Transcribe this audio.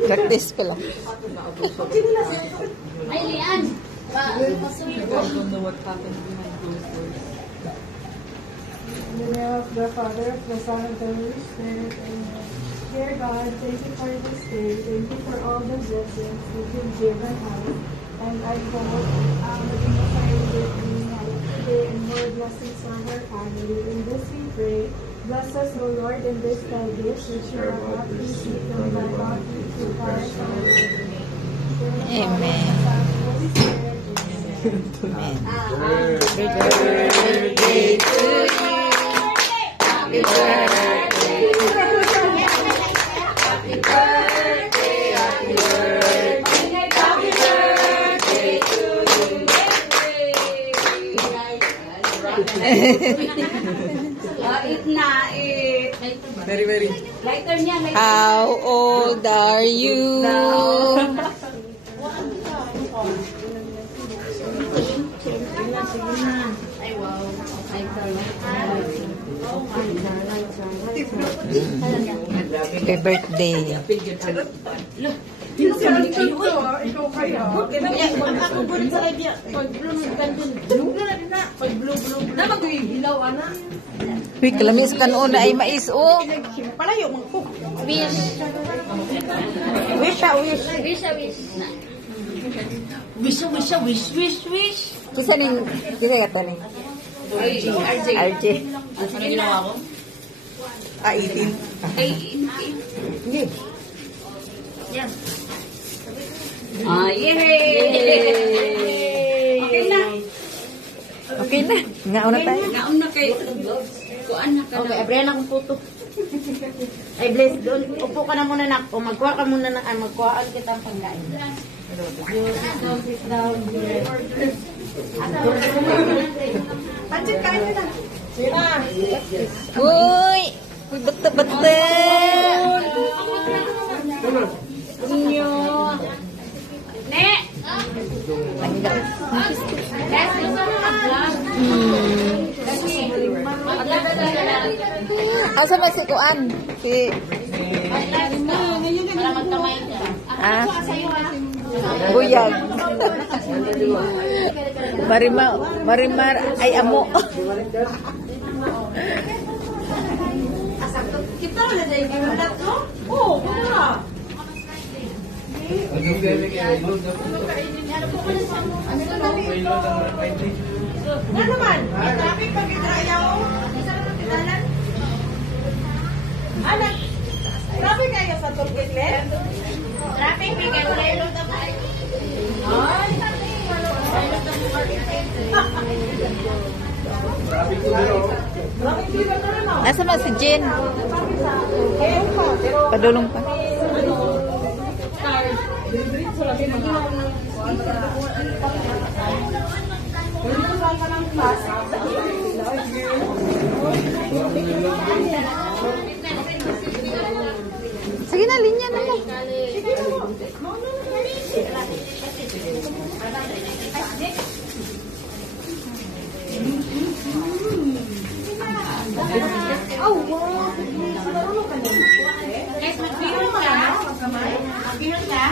Practice pa lang. Ay, Lian. I don't know what happened behind closed doors. In the name of the Father, of the Son, and the Holy Spirit, amen. Dear God, thank you for this day. Thank you for all the blessings that you've given us. And I hope maging masaya with me today and more blessings on our family. In this we pray. Bless us, O Lord, in this thy gift, which you are not pleased from thy body to Christ our Lord. Amen. Amen. Happy birthday to you. Happy birthday. Happy birthday. Happy birthday. Happy birthday to you. It na, it. Very, very. Lighter niya, lighter. How old are you? Ay, wow. Happy birthday. Ikaw kayo. Uy, kalamis ka noon na ay mais, oh. Wish. Wish, wish. Wish, wish. Wish. Kisa ning, kisa ka ning? RJ. RJ. Ano ginawa ko? Ah, 18. Ay, Hindi. yan. Ah, yay! Okay na. Okay na. Ngaon na tayo. Naon na kayo. Kuan na ka Okay, na. abrihan akong puto. Ay, bless doon. Upo ka na muna na. O magkuha ka muna na. Magkuhaan kita ang panglain. Sit down. Pancit kain mo na. Uy! Uy, bata-bata! Inyo. Ne! Asa ba si Kuan? Si... Para magkamay ka. Ah? Buyag. Marimar ay amo. Kita na dahil ginulat, no? Oo, kuna. Ano naman? Traffic pag-itrayaw? Isa na pitalan? Anak, traffic kayo sa Tulgitlet? Traffic, bigay ko na yung luta pa. Ay, Asa ba si Jen? Padulong pa. Sige na, linya na mo. Guys, mag-bihon ka. Mag-bihon ka.